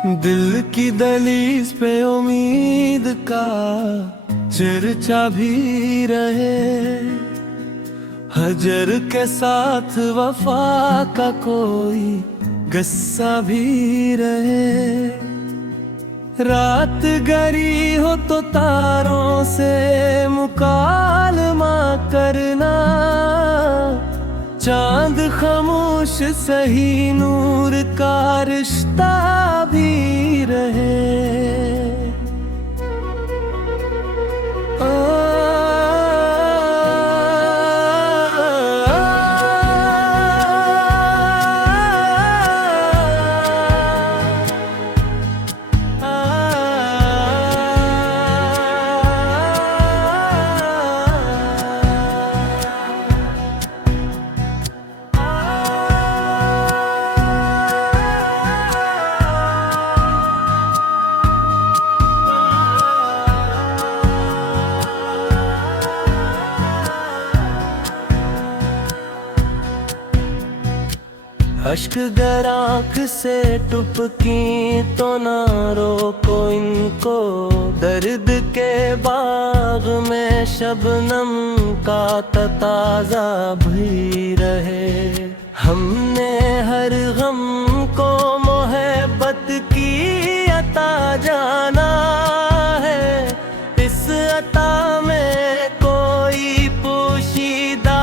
दिल की दहलीज पे उम्मीद का चर्चा भी रहे। हजर के साथ वफा का कोई गस्सा भी रहे। रात गरी हो तो तारों से मुकालमा करना। चांद खामोश सही नूर का रिश्ता भी रहे। अश्क गर आँख से टपकी तो ना रोको इनको। दर्द के बाग में शबनम का तताज़ा भी रहे। हमने हर गम को मोहब्बत की अता जाना है। इस अता में कोई पोशीदा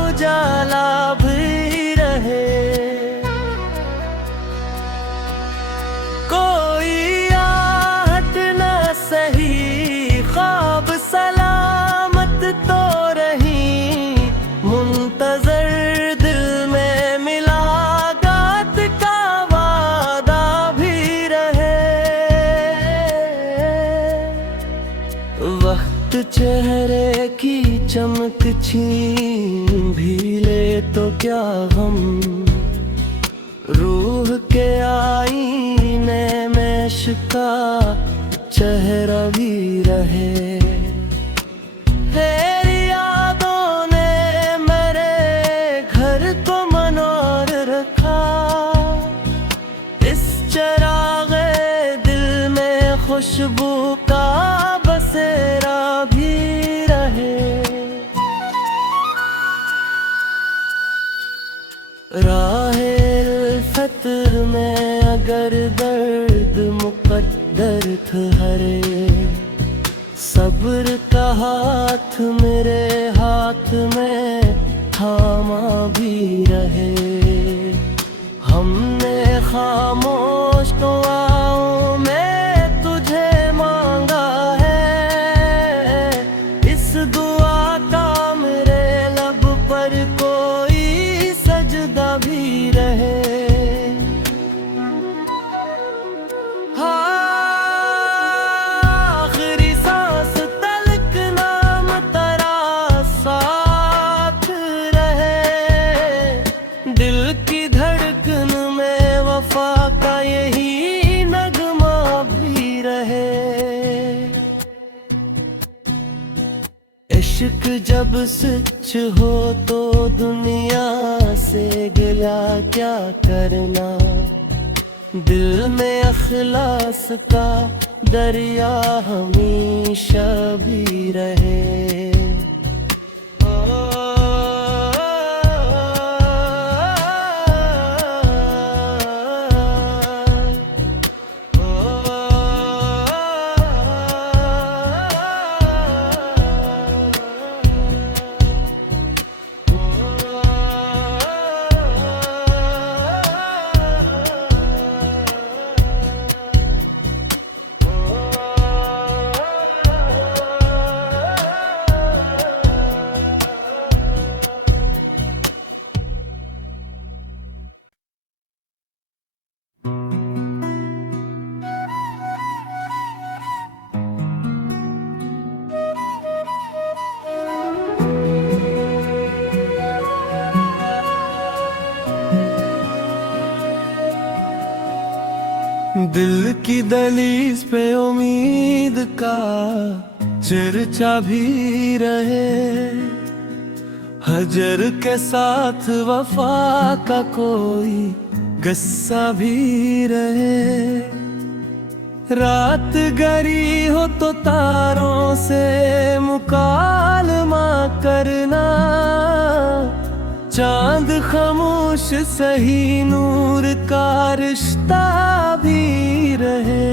उजाला भी रहे। कोई आहट न सही ख्वाब सलामत तो रही। मुंतजर दिल में मुलाकात का वादा भी रहे। वक्त चेहरे की चमक छीन भी ले तो क्या गम। रूह के आईने में शिका चेहरा भी रहे। तेरी यादों ने मेरे घर को मनौर रखा। इस चरागे दिल में खुशबू का बसेरा भी रहे। राहे उल्फत में अगर दर्द मुकद्दर ठहरे। सब्र का हाथ मेरे हाथ में थामा भी रहे। हमने खामोश दुआओं में तुझे मांगा है। इस दुआ का मेरे लब पर कोई सजदा भी रहे। आखिरी सांस तलक नाम तेरा साथ रहे। दिल की धड़कन में वफा का यही नगमा भी रहे। इश्क जब सच हो तो दुनिया से गिला क्या करना। दिल में अखलास का दरिया हमेशा भी रहे। दिल की दहलीज पे उम्मीद का चर्चा भी रहे। हजर के साथ वफा का कोई गस्सा भी रहे। रात गरी हो तो तारों से मुकालमा करना, चांद खामोश सही नूर का रिश्ता भी रहे।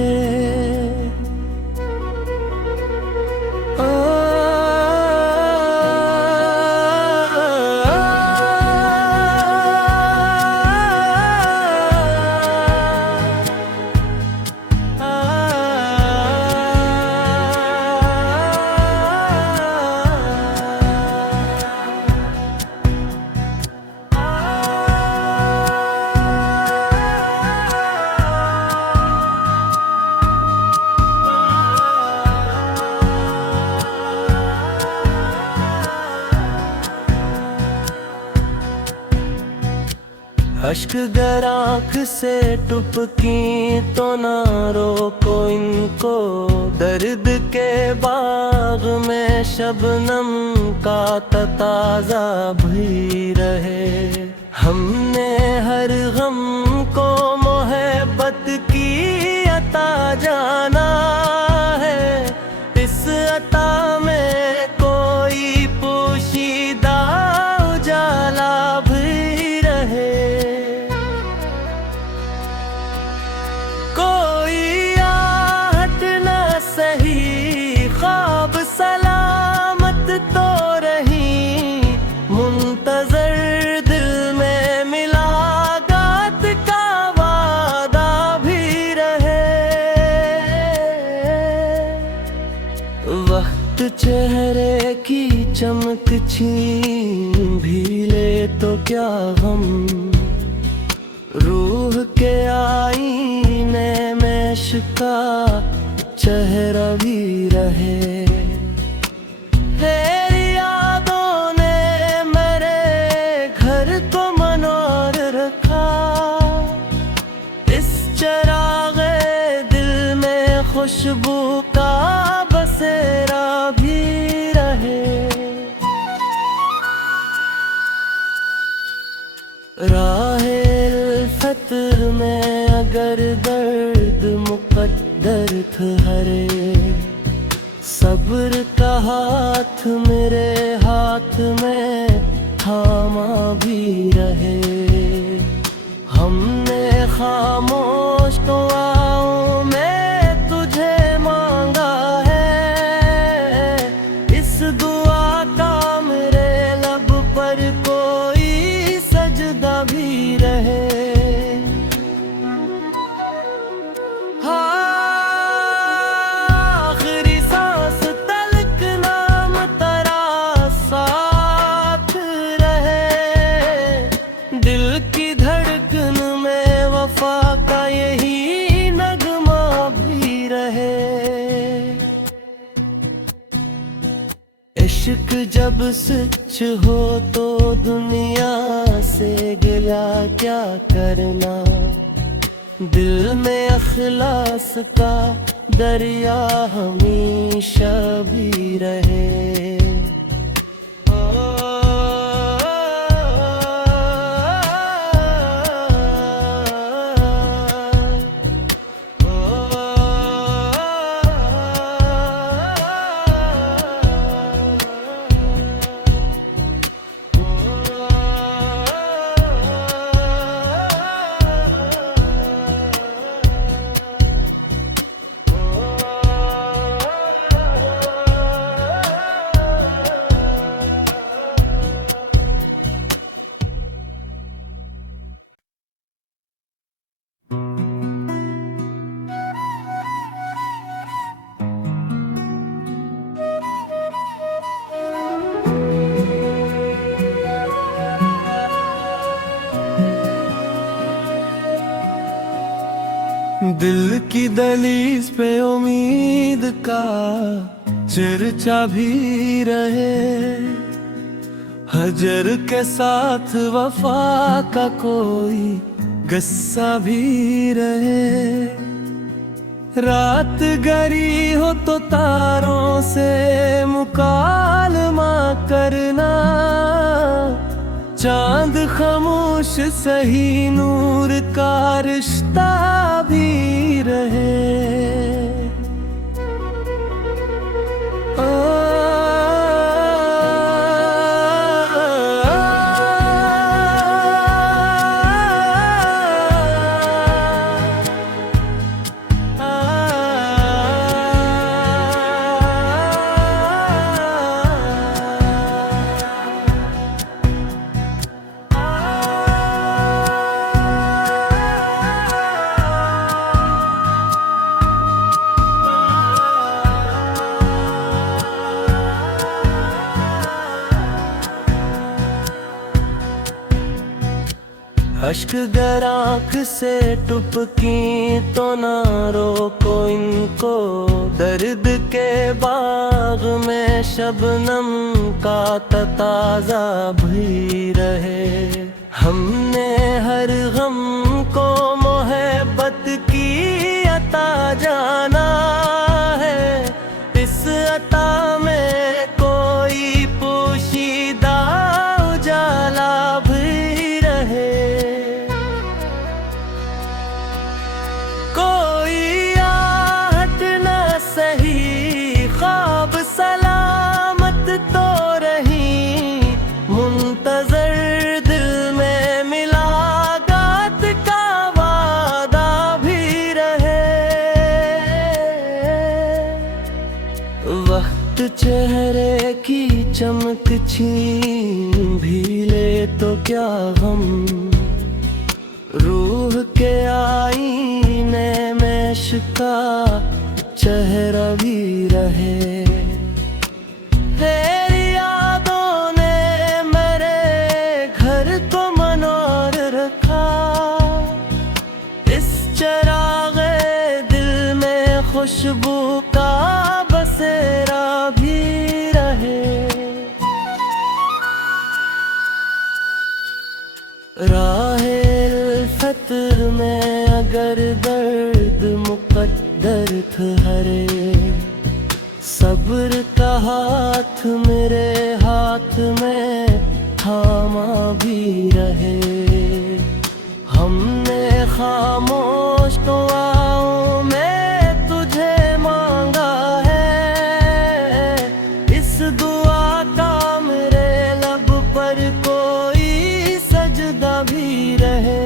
अश्क गर आँख से टपकी तो ना रोको इनको, दर्द के बाग में शबनम का तताज़ा भी रहे। हमने हर गम को मोहब्बत की अता जाना है, इस अता में कोई पोशीदा उजाला भी रहे। कोई आहट न सही ख्वाब सलामत तो रही, मुंतजर दिल में मुलाकात का वादा भी रहे। वक्त चेहरे की चमक छीन भी ले तो क्या गम, रूह के आईने में इश्क़ चेहरा भी रहे। तेरी यादों ने मेरे घर को मनौर रखा, इस चराग़े दिल में खुशबू का बसेरा भी रहे। राहे उल्फत में अगर दर्द मुक़द्दर ठहरे, सब्र का हाथ मेरे हाथ में थामा भी रहे। हमने खामोश दुआओं में तुझे मांगा है, इस दुआ का मेरे लब पर कोई सजदा भी रहे। आखिरी सांस तलक नाम तेरा साथ रहे, दिल की धड़कन में वफा का यही नगमा भी रहे। इश्क जब सच हो तो दुनिया से गिला क्या करना, दिल में अखलास का दरिया हमेशा भी रहे। दिल की दहलीज पे उम्मीद का चर्चा भी रहे, हजर के साथ वफा का कोई गस्सा भी रहे। रात गरी हो तो तारों से मुकालमा करना, चांद खामोश सही नूर का रिश्ता भी रहे। अश्क गर आँख से टपकी तो ना रोको इनको, दर्द के बाग में शबनम का तताज़ा भी रहे। हमने हर गम को मोहब्बत की अता जाना है, इस अता में कोई पोशीदा उजाला भी रहे। कोई आहट न सही ख्वाब सलामत तो रही, मुंतजर दिल में मुलाकात का वादा भी रहे। वक्त चेहरे की चमक छीन भी ले तो क्या गम, रूह के आईने में इश्क़ चेहरा भी रहे। तेरी यादों ने मेरे घर को मनौर रखा, इस चराग़े दिल में खुशबू का बसेरा भी रहे। राहे उल्फत में अगर दर्द मुक़द्दर ठहरे, सब्र का हाथ मेरे हाथ में थामा भी रहे। हमने खामोश दुआओं में तुझे मांगा है, इस दुआ का मेरे लब पर कोई सजदा भी रहे।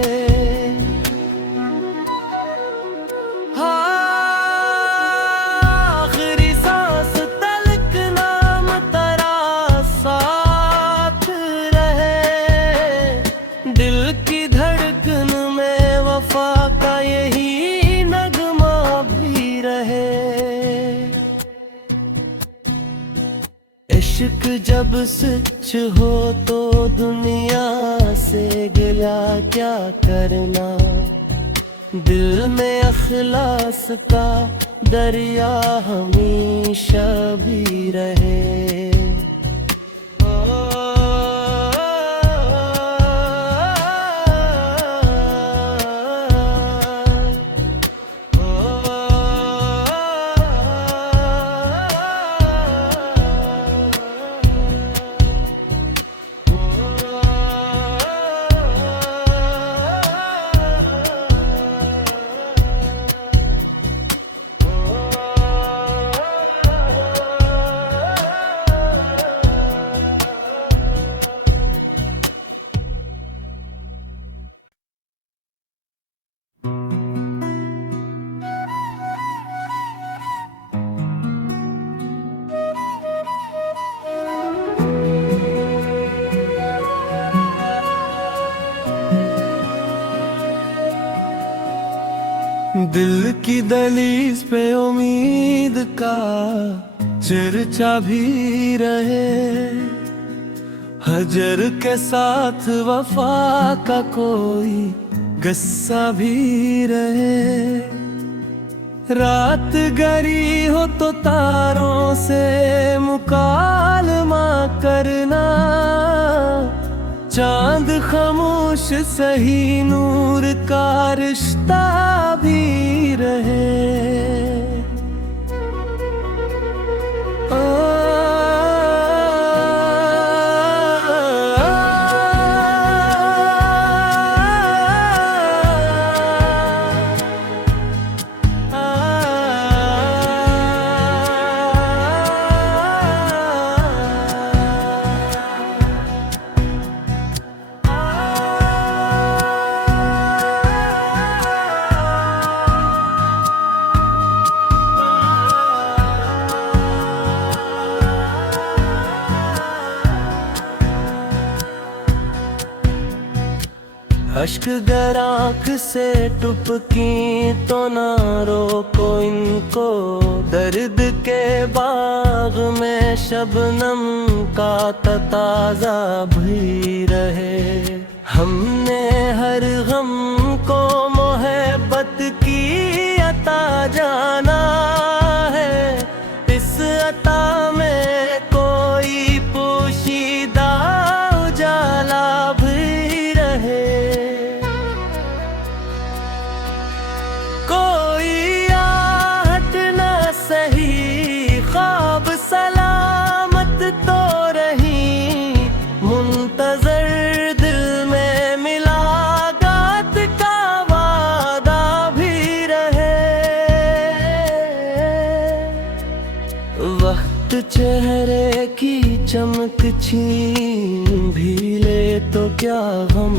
आखिरी सांस तलक नाम तेरा साथ रहे, दिल की धड़कन में वफा का यही नगमा भी रहे। इश्क जब सच हो तो दुनिया से गिला क्या करना, दिल में अखलास का दरिया हमेशा भी रहे। दिल की दहलीज पे उम्मीद का चर्चा भी रहे, हजर के साथ वफा का कोई गस्सा भी रहे। रात गरी हो तो तारों से मुकालमा करना, चांद खामोश सही नूर का रिश्ता भी रहे। अश्क गर आँख से टपकी तो ना रोको इनको, दर्द के बाग में शबनम का तताज़ा भी रहे। हमने हर गम को मोहब्बत की अता जाना है, इस अता में कोई पोशीदा उजाला भी रहे। कोई आहट न सही ख्वाब सलामत तो रही, मुंतजर दिल में मिलाकात का वादा भी रहे। वक्त चेहरे की चमक छीन भी ले तो क्या गम,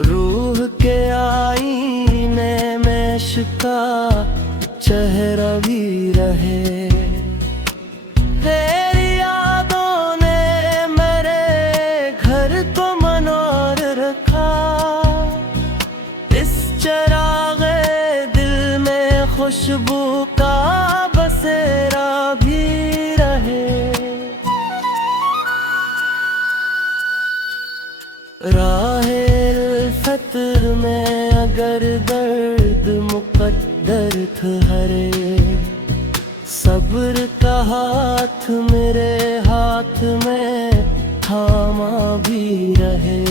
रूह के आईने में इश्क़ चेहरा भी रहे। तेरी यादों ने मेरे घर को मनौर रखा, इस चराग़े दिल में खुशबू का बसेरा भी रहे। राहे उल्फत में अगर दर्द मुक़द्दर ठहरे, सब्र का हाथ मेरे हाथ में थामा भी रहे।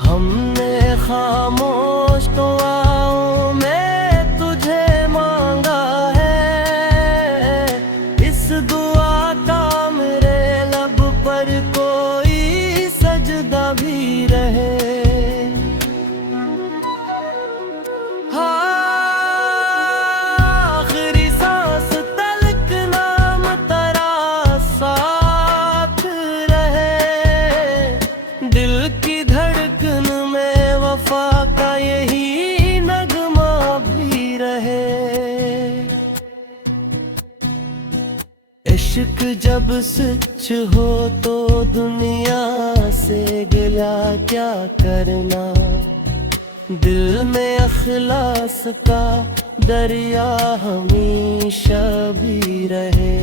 हमने खामोश दुआओं में तुझे मांगा है, इस दुआ का मेरे लब पर कोई सजदा भी रहे। आखिरी सांस तलक नाम तेरा साथ रहे, दिल की धड़कन में वफा का यही नगमा भी रहे। इश्क जब सच हो तो दुनिया से गिला क्या करना, दिल में अखलास का दरिया हमेशा भी रहे।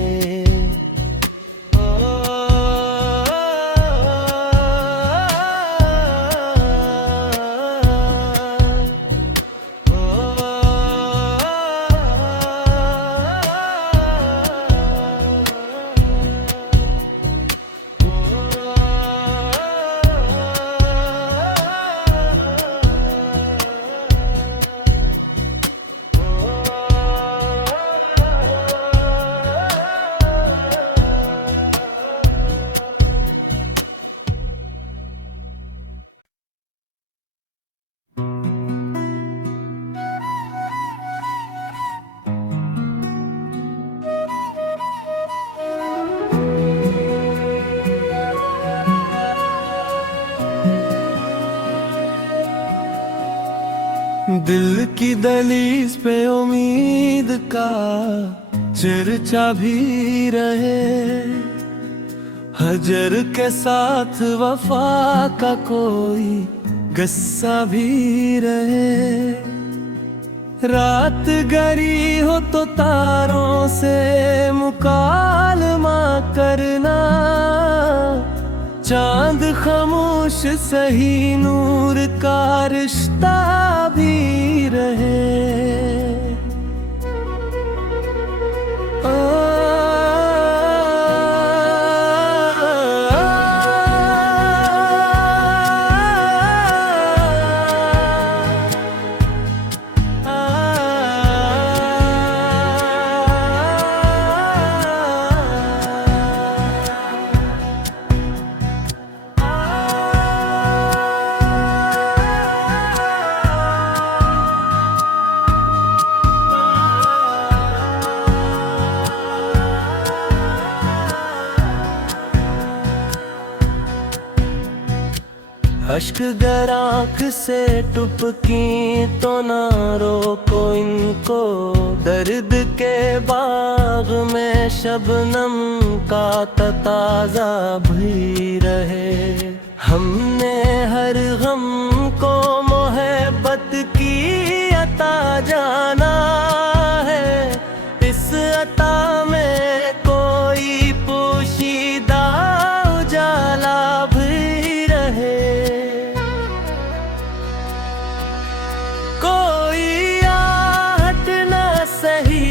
दिल की दहलीज पे उम्मीद का चर्चा भी रहे, हजर के साथ वफा का कोई गस्सा भी रहे। रात गरी हो तो तारों से मुकालमा करना, चांद खामोश सही नूर का रिश्ता भी रहे। अश्क गर आँख से टपकी तो ना रोको इनको, दर्द के बाग में शबनम का तताज़ा भी रहे। हमने हर गम को मोहब्बत की अता जाना है। इस अता में कोई पोशीदा उजाला भी रहे। कोई आहट न सही,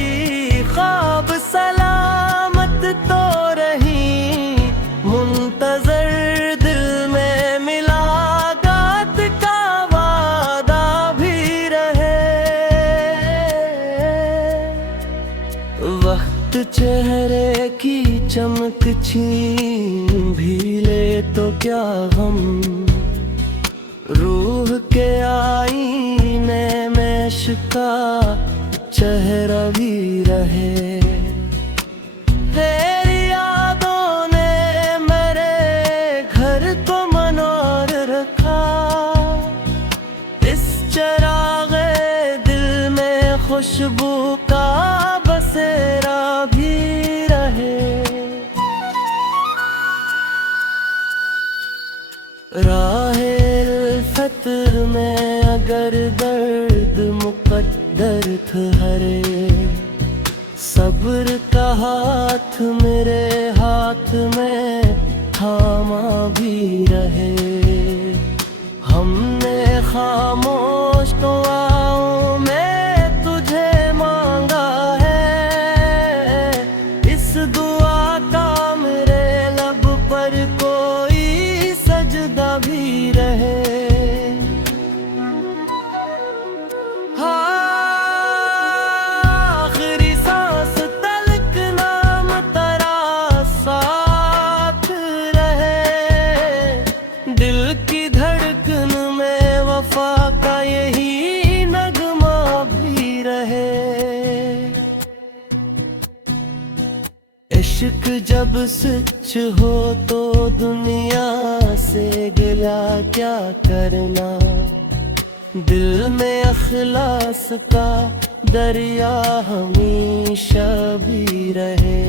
ख्वाब सलामत तो रही, मुंतजर दिल में मिलाकात का वादा भी रहे। वक्त चेहरे की चमक छीन भी ले तो क्या गम, रूह के आईने में इश्का चेहरा भी रहे। तेरी यादों ने मेरे घर को मनौर रखा, इस चरागे दिल में खुशबू का बसेरा भी रहे। राहे उल्फत में अगर दर्द मुकद्दर ठहरे, सब्र का हाथ मेरे हाथ में थामा भी रहे। हमने खामोश दुआओं में तुझे मांगा है, इस दुआ का मेरे लब पर कोई सजदा भी रहे। आखिरी सांस तलक नाम तेरा साथ रहे। दिल की धड़कन में वफा का यही नगमा भी रहे। इश्क जब सच हो तो दुनिया से गिला क्या करना, दिल में अखलास का दरिया हमेशा भी रहे।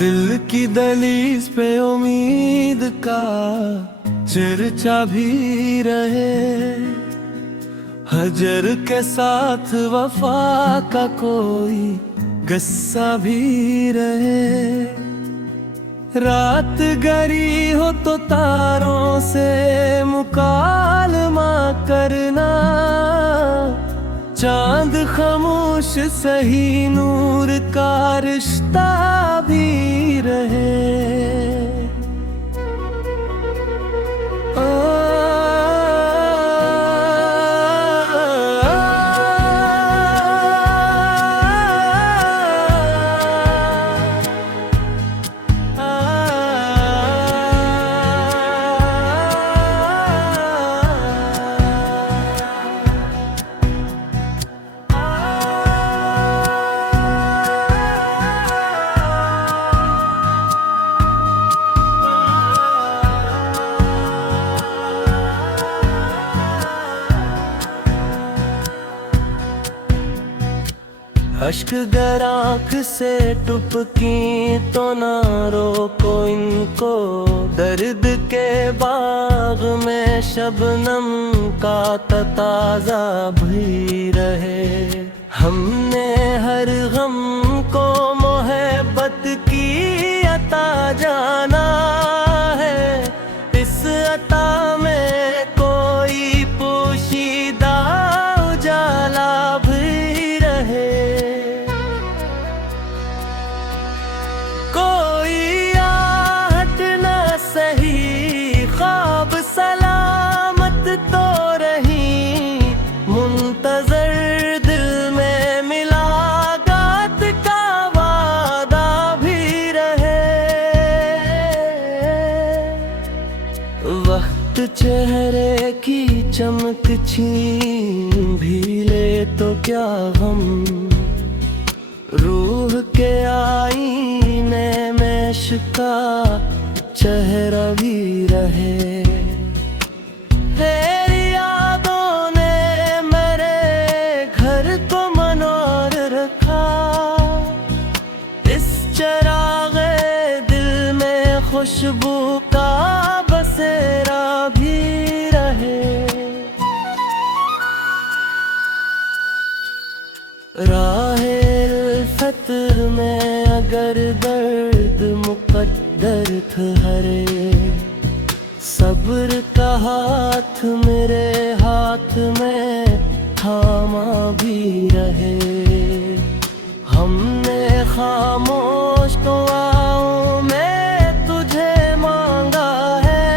दिल की दहलीज पे उम्मीद का चर्चा भी रहे। हजर के साथ वफा का कोई गस्सा भी रहे। रात गरी हो तो तारों से मुकालमा करना, चांद खामोश सही नूर का रिश्ता भी रहे। अश्क गर आँख से टपकी तो ना रोको इनको, दर्द के बाग में शबनम का तताज़ा भी रहे। हमने हर गम को मोहब्बत की अता जाना है। इस अता में कोई पोशीदा उजाला भी रहे। चेहरे की चमक छीन भी ले तो क्या हम, रूह के आईने में इश्का चेहरा भी रहे। तेरी यादों ने मेरे घर को मनौर रखा, इस चरागे दिल में खुशबू का बसेरा भी रहे। राहे उल्फत में अगर दर्द मुकद्दर ठहरे, सब्र का हाथ मेरे हाथ में थामा भी रहे। हमने खामोश दुआओं में तुझे मांगा है,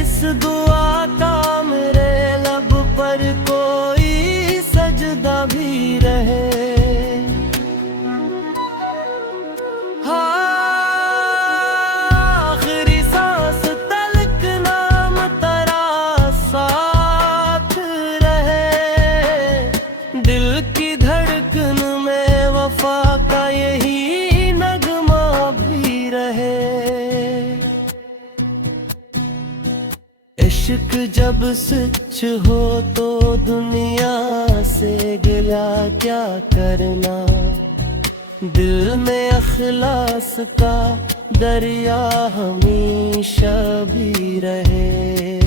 इस दुआ का मेरे लब पर कोई सजदा भी रहे। आखिरी सांस तलक नाम तेरा साथ रहे, दिल की धड़कन में वफा का यही नगमा भी रहे। इश्क जब सच हो तो दुनिया से गिला क्या करना, दिल में अखलास का दरिया हमेशा भी रहे।